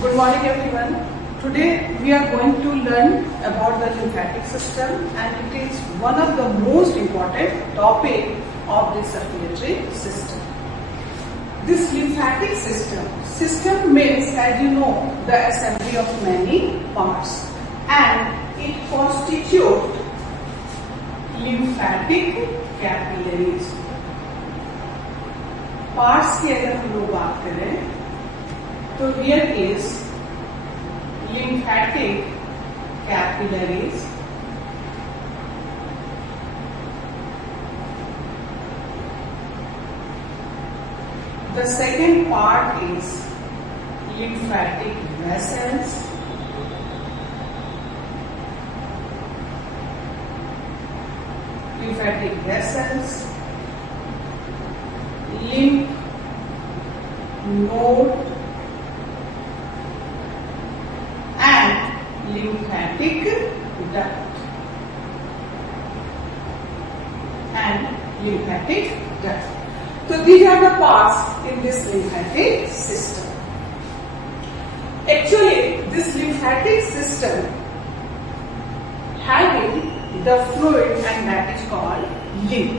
Good morning everyone. Today we are going to learn about the lymphatic system, and it is one of the most important topic of the circulatory system. This lymphatic system means, as you know, the assembly of many parts, and it constitutes lymphatic capillaries. Parts की अगर हम लोग बात करें तो here is lymphatic capillaries, the second part is lymphatic vessels, lymph node and lymphatic duct. So these are the parts in this lymphatic system. Actually, this lymphatic system having the fluid, and that is called lymph.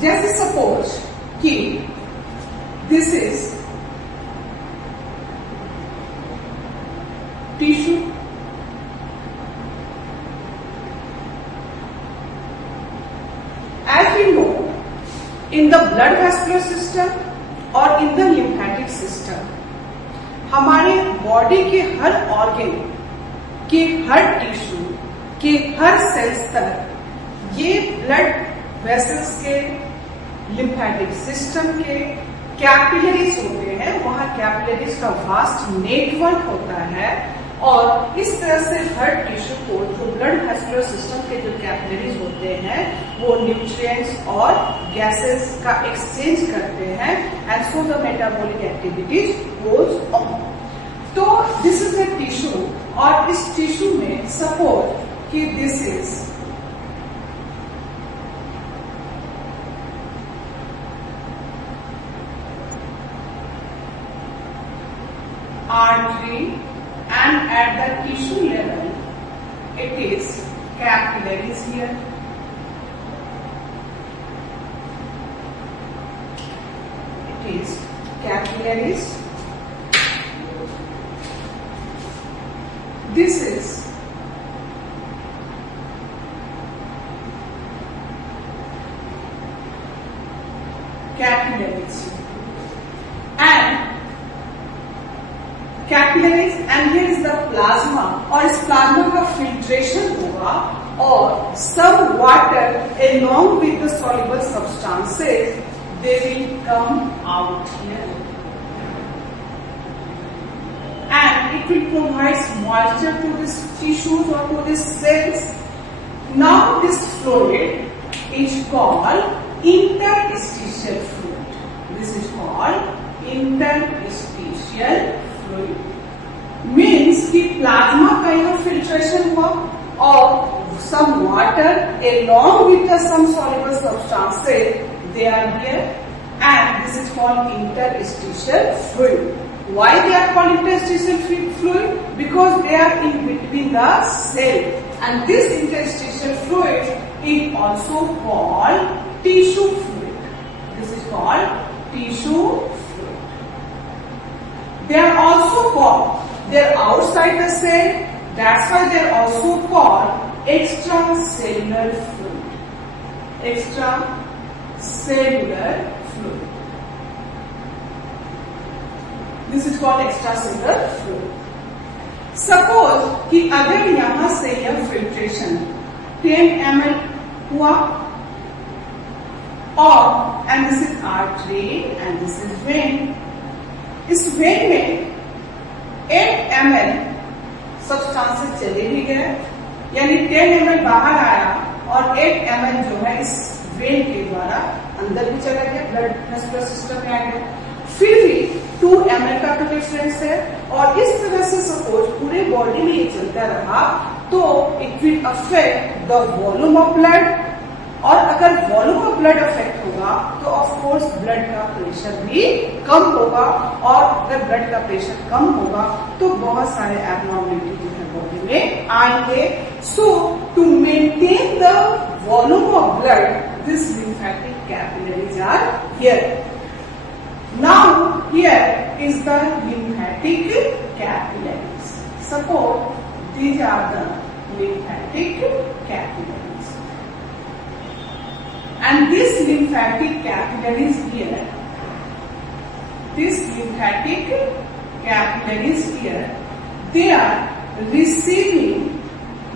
जैसे suppose कि this is tissue, as we know, in the blood vascular system और in the lymphatic system, हमारे body के हर organ के हर tissue के हर sales तक ये blood vessels के लिम्फेटिक सिस्टम के कैपिलरीज होते हैं. वहां कैपिलरीज का वास्ट नेटवर्क होता है, और इस तरह से हर टिश्यू को जो ब्लड वेस्कुलर सिस्टम के जो कैपिलरीज होते हैं वो न्यूट्रिएंट्स और गैसेस का एक्सचेंज करते हैं, and so the metabolic activities goes on. तो दिस इज द टिश्यू, और इस टिश्यू में सपोज कि this is artery, and at the tissue level it is capillaries here. It is capillaries. This is capillaries, and here is the plasma, और इस plasma का filtration होगा और some water along with the soluble substances they will come out here, and it will provide moisture to this tissues or to these cells. Now this fluid is called interstitial fluid. This is called interstitial fluid. Means कि plasma का यहाँ filtration हुआ और some water along with the some soluble substances they are here, and this is called interstitial fluid. Why they are called interstitial fluid? Because they are in between the cell, and this interstitial fluid is also called tissue fluid. This is called tissue fluid. They are also called, they are outside the cell, that's why they are also called extracellular fluid. Extracellular fluid. This is called extracellular fluid. Suppose कि अगर यहां से यह filtration 10 ml हुआ, और and this is artery and this is vein. इस when में 8 ml substances चले भी गए, यानी 10 ml बाहर आया और 8 ml जो है इस वेन के द्वारा अंदर भी चला गया, ब्लड वेस्कुलर सिस्टम में आ गया. फिर भी 2 ml का तो डिफरेंस है, और इस तरह से सपोज पूरे बॉडी में ये चलता रहा तो it will affect the volume of blood, और अगर वॉल्यूम ऑफ ब्लड अफेक्ट होगा तो ऑफ कोर्स ब्लड का प्रेशर भी कम होगा, और अगर ब्लड का प्रेशर कम होगा तो बहुत सारे एबनॉर्मलिटी जो है बॉडी में आएंगे. So to maintain the volume of blood, this lymphatic capillaries are here. Now here is the lymphatic capillaries. Suppose these are the lymphatic capillaries, and this lymphatic capillaries here, this lymphatic capillaries here, they are receiving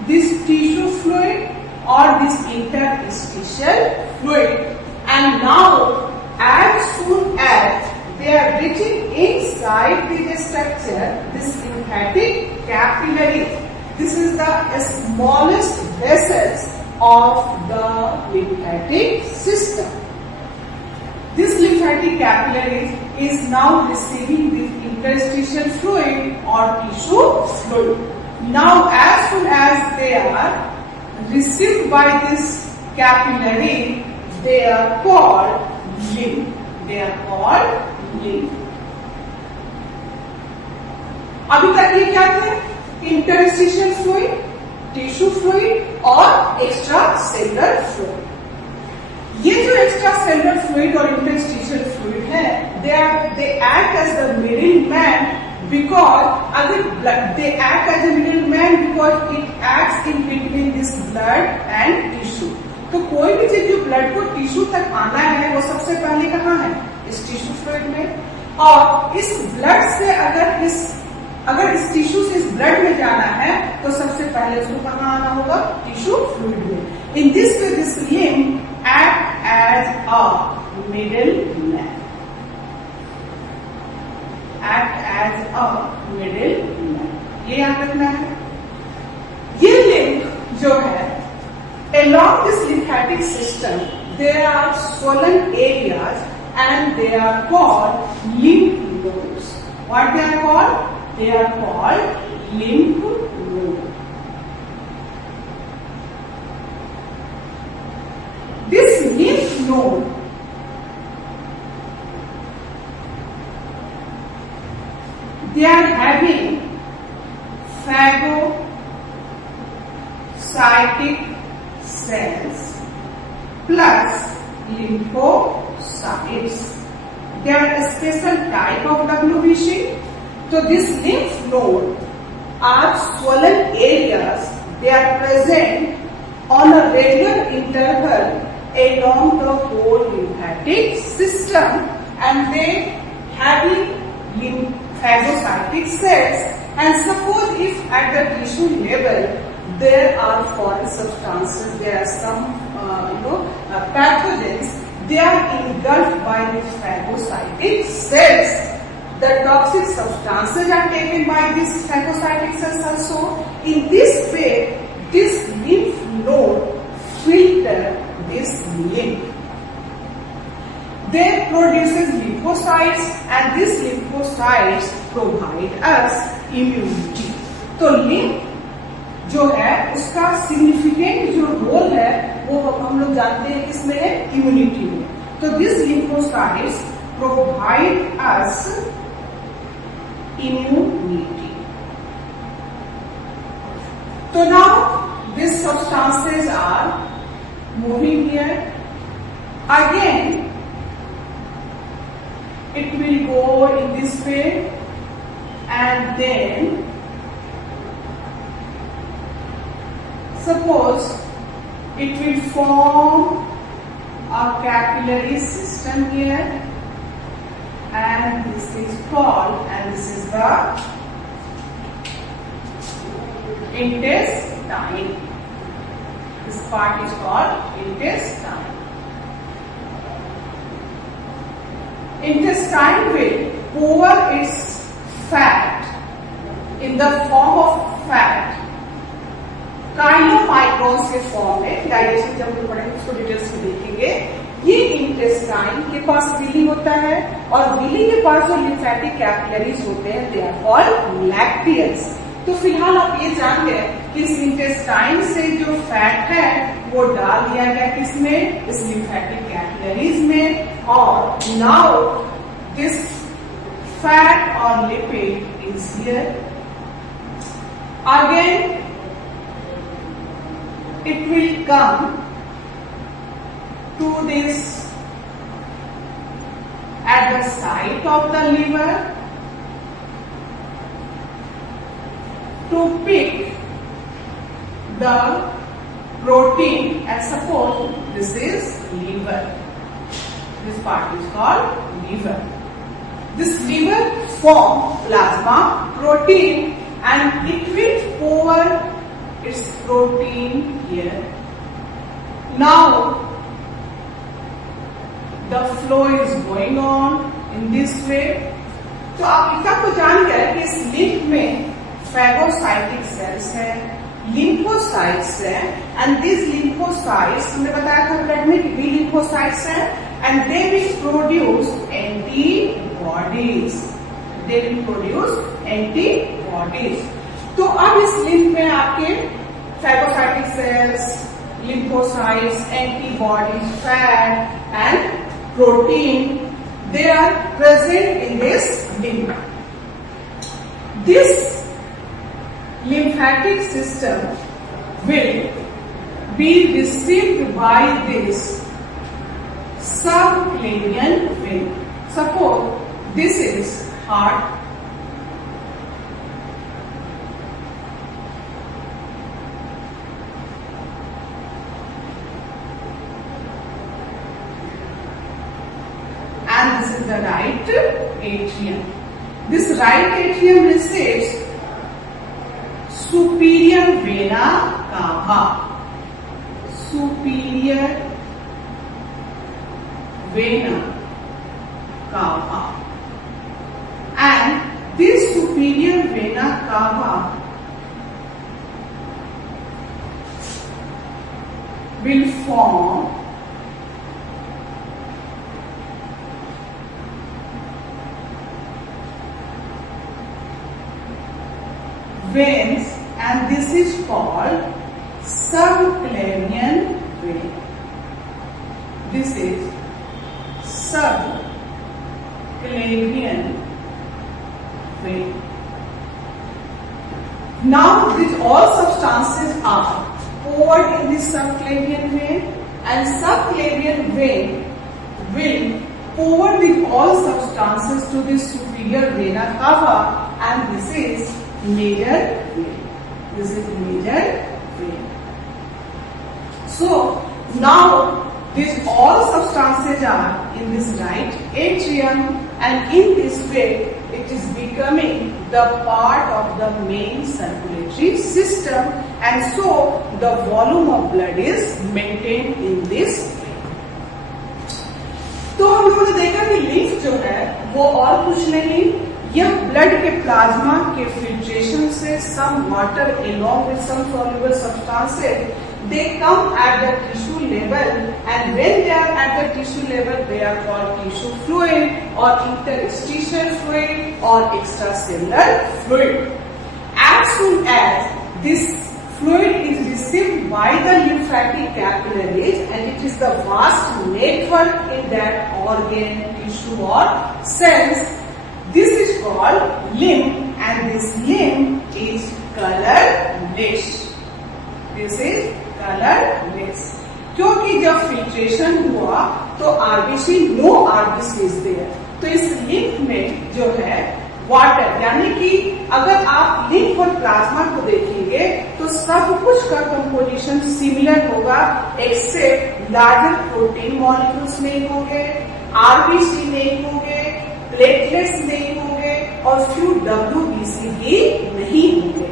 this tissue fluid or this interstitial fluid, and now as soon as they are reaching inside the structure, this lymphatic capillary, this is the smallest vessels of the lymphatic system. This lymphatic capillary is now receiving this interstitial fluid or tissue fluid. Now as soon as they are received by this capillary, they are called lymph. They are called lymph. अभी तक ये क्या थे? Interstitial fluid, tissue fluid और extra cellular fluid. ये जो extra cellular fluid और interstitial fluid है, they act as the middleman, because other blood, they act as a middleman because it acts in between this blood and tissue. तो कोई भी चीज जो ब्लड को टिश्यू तक आना है वो सबसे पहले कहाँ है? इस टिश्यू फ्लूइड में. और इस ब्लड से अगर इस टिश्यू से इस ब्लड में जाना है तो सबसे पहले उसको कहाँ आना होगा? टिश्यू फ्लूइड में. In this way this lymph act as a middleman. Act as a middleman. ये याद रखना है. ये lymph जो है, along this lymphatic system, there are swollen areas and they are called lymph nodes. What they are called? They are called lymph nodes. This lymph node, they are having phagocytic cells plus lymphocytes. They are a special type of WBC. So this lymph node are swollen areas. They are present on a regular interval along the whole lymphatic system, and they having phagocytic cells. And suppose if at the tissue level there are foreign substances, there are some pathogens, they are engulfed by the phagocytic cells. The toxic substances are taken by these phagocytic cells also. In this way, this lymph node filter this lymph. They produces lymphocytes, and these lymphocytes provide us immunity. तो lymph जो है उसका significant जो role है वो हम लोग जानते हैं किसमें है? इम्यूनिटी में. तो this lymphocytes provide us immunity. So now these substances are moving here. Again, it will go in this way, and then suppose it will form a capillary system here, and this is called, and this is the intestine. This part is called intestine. Intestine will pour its fat in the form of fat chylomicrons के form में. Digestion जब हम पढ़ेंगे उसको details में देखेंगे. ये intestine के पास विली होता है, और विली के पास जो लिम्फेटिक कैपिलरीज होते हैं दे आर कॉल्ड लैक्टियल्स. तो फिलहाल आप ये जान गए कि इस इंटेस्टाइन से जो फैट है वो डाल दिया गया किसमें, इस लिम्फेटिक कैपिलरीज में, और नाउ दिस फैट और lipid is here again, it will come to this at the site of the liver to pick the protein, and suppose this is liver, this part is called liver. This liver form plasma protein and it will pour its protein here. Now the flow is going on in this way. तो आप इतना तो जान गए कि इस lymph में phagocytic cells है, लिम्फोसाइट्स है, एंड दिस लिम्फोसाइट्स हमने बताया था ब्लड में कि बी लिम्फोसाइट्स है, and they will produce antibodies, they will produce antibodies. तो अब इस लिम्फ में आपके phagocytic cells, lymphocytes, antibodies, fat and protein, they are present in this lymph. This lymphatic system will be received by this subclavian vein. Suppose this is heart, and this is the right atrium. This right atrium receives superior vena cava. Superior vena cava. And this superior vena cava will form veins, and this is called subclavian vein. This is subclavian vein. Now these all substances are poured in this subclavian vein, and subclavian vein will pour the all substances to the superior vena cava, and this is major vein. This is major vein. So now these all substances are in this right atrium, and in this way it is becoming the part of the main circulatory system, and so the volume of blood is maintained in this way. तो हम लोगों ने देखा कि lymph जो है वो और कुछ नहीं, यह ब्लड के प्लाज्मा के फिल्ट्रेशन से some water along with some soluble substances they come at the tissue level, and when they are at the tissue level they are called tissue fluid or interstitial fluid or extracellular fluid. As soon as this fluid is received by the lymphatic capillaries, and it is the vast network in that organ, tissue or cells, this is called lymph, and this lymph is colorless. This is colorless. क्योंकि जब filtration हुआ तो RBC, no RBC is there, तो इस lymph में जो है water, यानी कि अगर आप लिम्फ और प्लाज्मा को देखेंगे तो सब कुछ का कंपोजिशन सिमिलर होगा, एक्सेप्ट लार्जर प्रोटीन मॉलिक्यूल्स नहीं होंगे, आरबीसी नहीं होंगे, प्लेटलेट्स नहीं होंगे और फ्यू डब्ल्यूबीसी भी नहीं होंगे,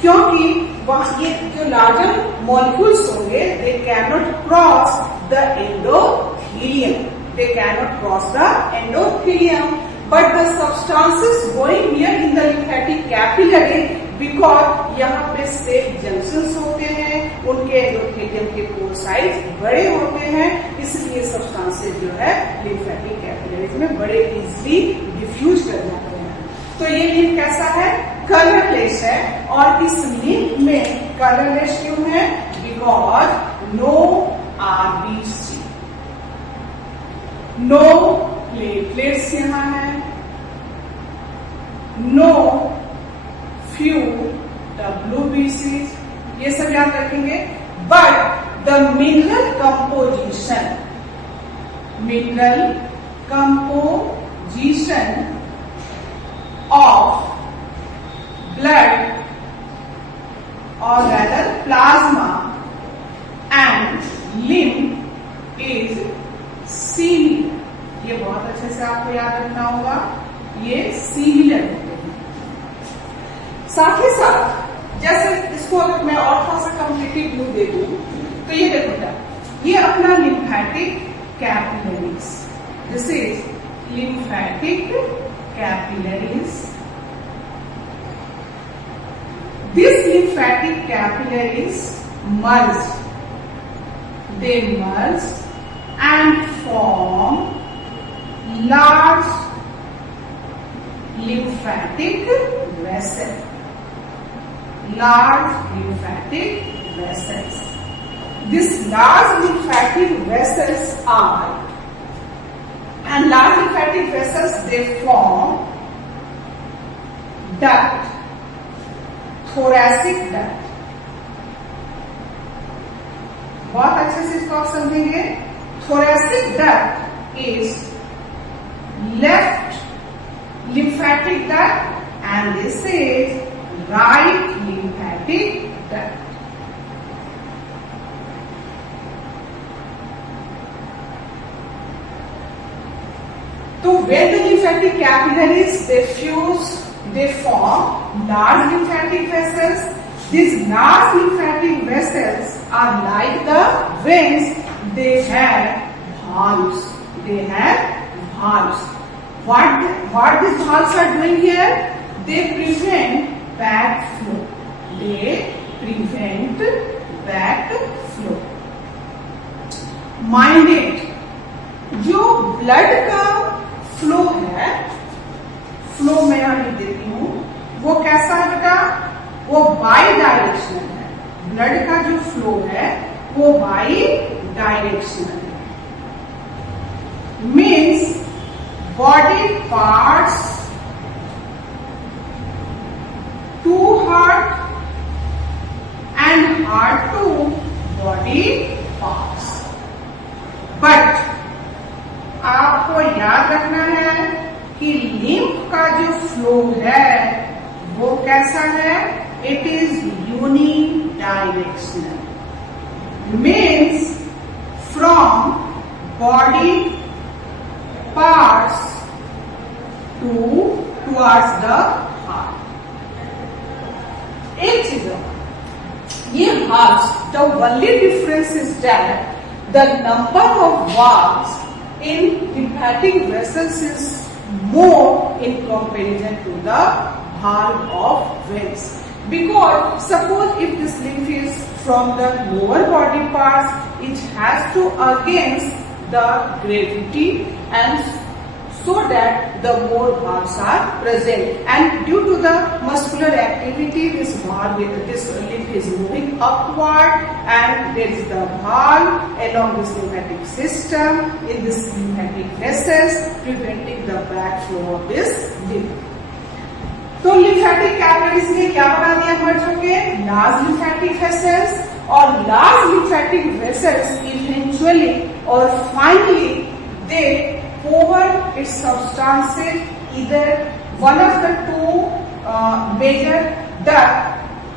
क्योंकि वहां ये जो लार्जर मॉलिक्यूल्स होंगे they can not cross the endothelium, they can not cross the endothelium, but the substances going here in the lymphatic capillary, because यहाँ पे सेल जंक्शंस होते हैं, उनके एंडोथेलियम के पोर साइज बड़े होते हैं, इसलिए सब्सटेंसेस जो है लिम्फेटिक कैपिलरीज में बड़े इजीली डिफ्यूज कर जाते हैं। तो ये लिम्फ कैसा है? कलरलेस है, और इस लिम्फ में कलरलेस क्यों है? Because no RBC, no platelets यहां है, नो फ्यू WBC, ये सब याद रखेंगे. But the mineral composition of blood, or rather plasma and lymph is similar. ये बहुत अच्छे से आपको याद रखना होगा, ये सिमिलर होते हैं. साथ ही साथ जैसे इसको अगर मैं और थोड़ा सा कम्प्लीटिव व्यू दे दूं तो ये देखो बेटा, ये अपना lymphatic capillaries, this is lymphatic capillaries. These lymphatic capillaries merge. They merge and form large lymphatic vessel. Large lymphatic vessels. These large lymphatic vessels are, and large lymphatic vessels, they form duct, thoracic duct. बहुत अच्छे से इसको आप समझेंगे. Thoracic duct is left lymphatic duct and this is right lymphatic duct. So when the lymphatic capillaries they fuse, they form large lymphatic vessels. These large lymphatic vessels are like the veins. They have valves. They have valves. What these valves are doing here? They prevent backflow. They prevent backflow. Mind it, जो blood का flow है, flow मैं यहां लिख देती हूं, वो कैसा है बेटा? वो बाई डायरेक्शनल है. ब्लड का जो फ्लो है वो बाई डायरेक्शनल है. Means body parts to heart and heart to body parts. But आपको याद रखना है कि लिम्फ का जो फ्लो है वो कैसा है? It is unidirectional. Means from body parts towards the heart. एक चीज ये valves, the only difference is that the number of valves in lymphatic vessels is more in comparison to the valve of veins. Because suppose if this lymph is from the lower body parts, it has to against the gravity, and so that the more valves are present, and due to the muscular activity this lymph is moving upward, and there is the valve along this lymphatic system in this lymphatic vessels preventing the backflow of this lymph. तो lymphatic capillaries ने क्या बना दिया बच्चों के? large lymphatic vessels, और large lymphatic vessels eventually or finally they pour its substances either one of the two major duct,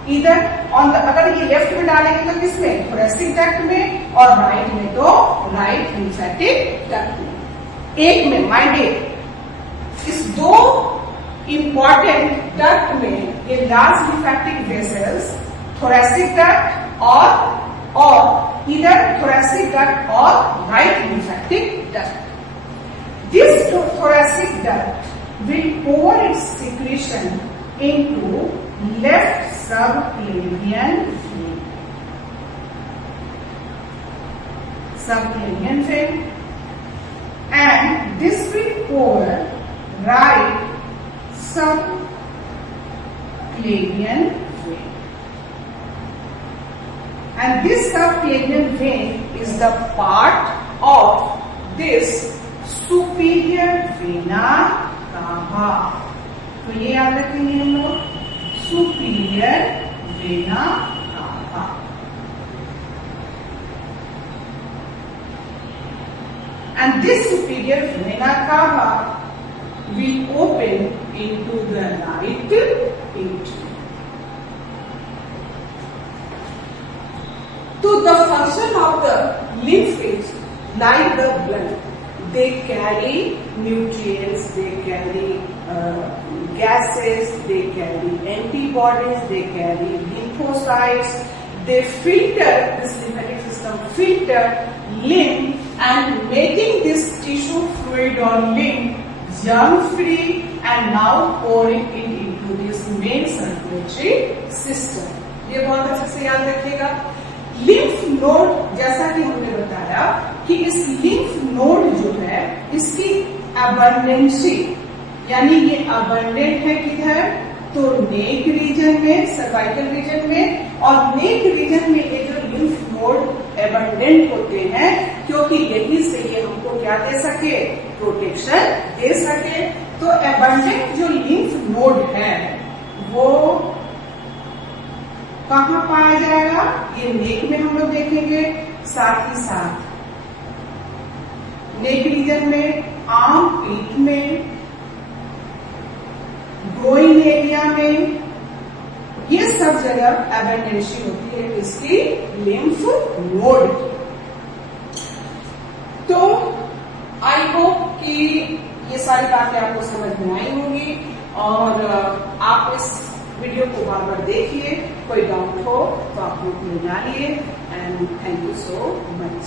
either on the, अगर ये लेफ्ट में डालेंगे तो किसमें? thoracic duct में, और राइट में तो राइट lymphatic duct में. एक में माइंड इस दो इंपॉर्टेंट डक्ट में ये large lymphatic vessels thoracic duct और either thoracic duct or right lymphatic duct. This thoracic duct will pour its secretion into left subclavian vein. Subclavian vein, and this will pour right subclavian vein. And this subclavian vein is the part of this superior vena cava. तो ये याद रखेंगे हम लोग, superior vena cava. And this superior vena cava will open into the right atrium. So the function of the lymph is like the blood. They carry nutrients, they carry gases, they carry antibodies, they carry lymphocytes. They filter, this lymphatic system filter lymph and making this tissue fluid or lymph germ free and now pouring it into this main circulatory system. ये बहुत अच्छे से याद रखिएगा. Lymph node, जैसा कि हमने बताया कि इस लिम्फ नोड जो है इसकी अबंडेंसी, यानी ये अबंडेंट है किधर, तो नेक रीजन में, सर्वाइकल रीजन में, और नेक रीजन में ये जो लिम्फ नोड अबंडेंट होते हैं क्योंकि यही से ये हमको क्या दे सके, प्रोटेक्शन दे सके. तो अबंडेंट जो लिम्फ नोड है वो कहाँ पाया जाएगा, ये नेक में हम लोग देखेंगे, साथ ही साथ नेक रीजन में, आर्म पीठ में, ग्रोइंग एरिया में, ये सब जगह अबंडेंसी होती है इसकी लिम्फ नोड. तो आई होप कि ये सारी बातें आपको समझ में आई होंगी और आप इस वीडियो को बार बार देखिए. कोई डाउट हो तो आप लोग में डालिए. And thank you so much.